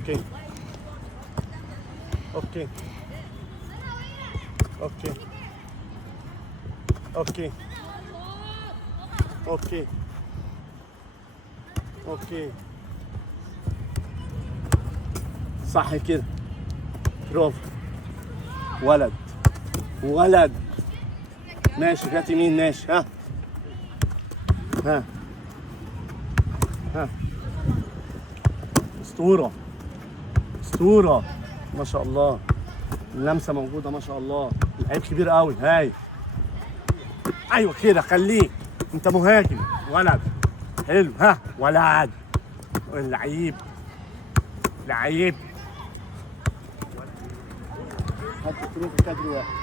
اوكي اوكي اوكي اوكي اوكي اوكي صح كده، برافو ولد ولد. ماشي جات يمين ماشي. ها ها ها اسطورة اسطورة ما شاء الله. اللمسة موجودة ما شاء الله. لعيب كبير قوي. هاي ايوه كده خليه. انت مهاجم ولد حلو. ها ولد اللعيب لعيب. هات الفلوس في كادر واحد.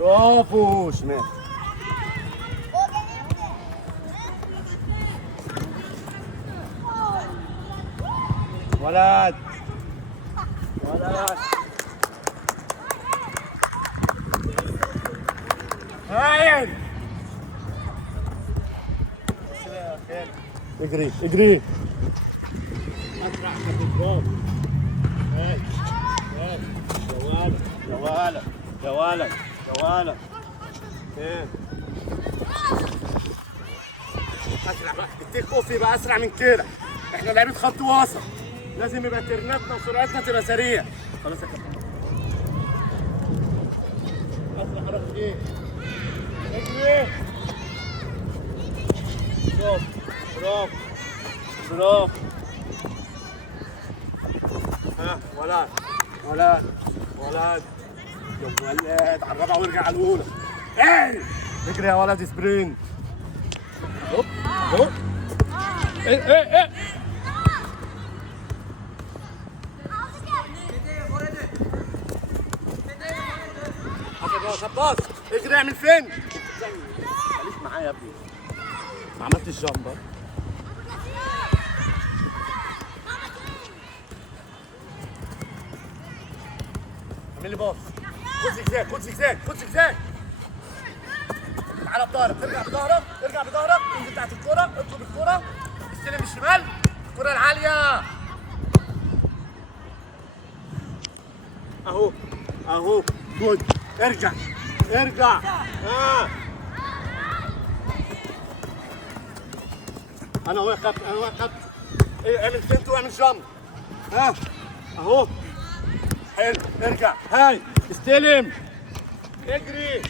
برافو شمال. ولد ولد هايل. اجري اجري اسرع من الجول. هاي هاي يا ولد يا ولد يا ولد يا ولد. ايه اسرع بقى. التيك اوف يبقى اسرع من كده. احنا لعيبه خط وسط، لازم يبقى ترناتنا وسرعتنا تبقى سريع. خلاص يا كابتن. اسرع حركه ايه؟ اجري. برافو برافو برافو. ها ولد ولد ولد يا ولد. على الرابعه وارجع على الاولى. ايه اجري يا ولد سبرينت. هوب هوب. ايه ايه ايه. باص اجري. اعمل فين؟ خليك معايا يا ابني. ما عملتش جامبر. اعمل لي باص. خد زجزاج خد زجزاج خد زجزاج. تعالى بظهرك. ارجع بظهرك ارجع بظهرك. انزل تحت الكوره. اطلب الكوره. استلم الشمال. الكوره العاليه اهو اهو. جود. ارجع ارجع. انا هو يا كابتن انا هو يا كابتن. ايه اعمل فينت واعمل جامب. ها اهو حلو. ارجع. هاي استلم. اجري.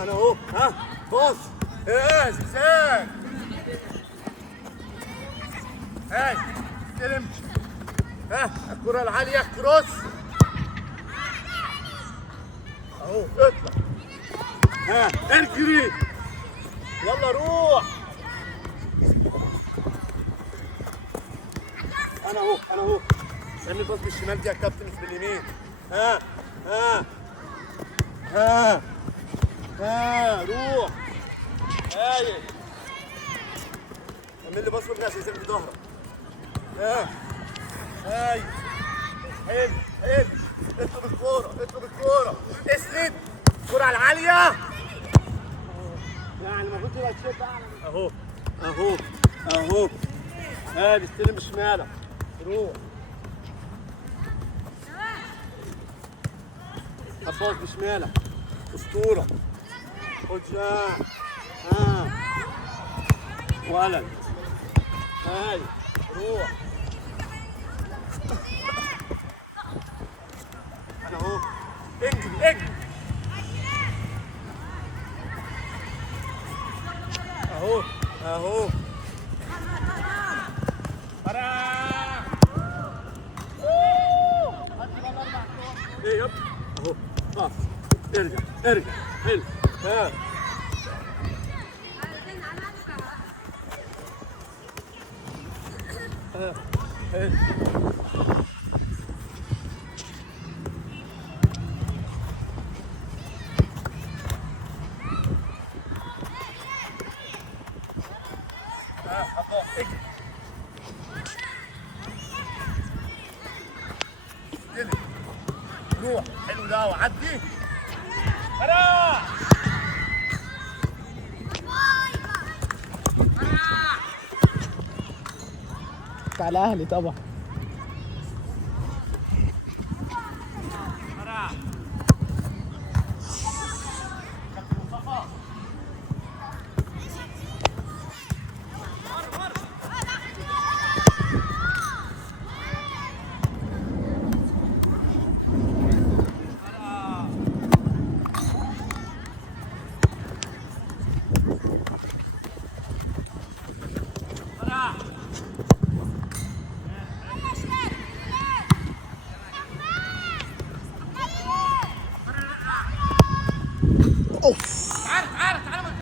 انا اهو. ها بص. ايه زجزاج. هاي استلم. ها الكرة العالية كروس اهو. اطلع. ها اجري. يلا روح. انا اهو انا اهو. اعمل باص بالشمال دي يا كابتن مش باليمين. ها ها ها ها روح. هايل. اعمل لي باص وارجع عشان يسيب ظهرك. ها هاي حلو حلو. اطلب الكورة اطلب الكورة. اسند الكورة على العالية. يعني المفروض تبقى تشد اعلى. اهو اهو اهو. هادي استلم بشمالك. روح. هباص بشمالك. اسطورة. خد جاه. ها ولد. هاي روح. انا اهو. اجري اجري اهو اهو. ايه يب اهو. باص. ارجع ارجع. حلو. ها حلو. روح. حلو ده وعدي. على اهلي طبعا.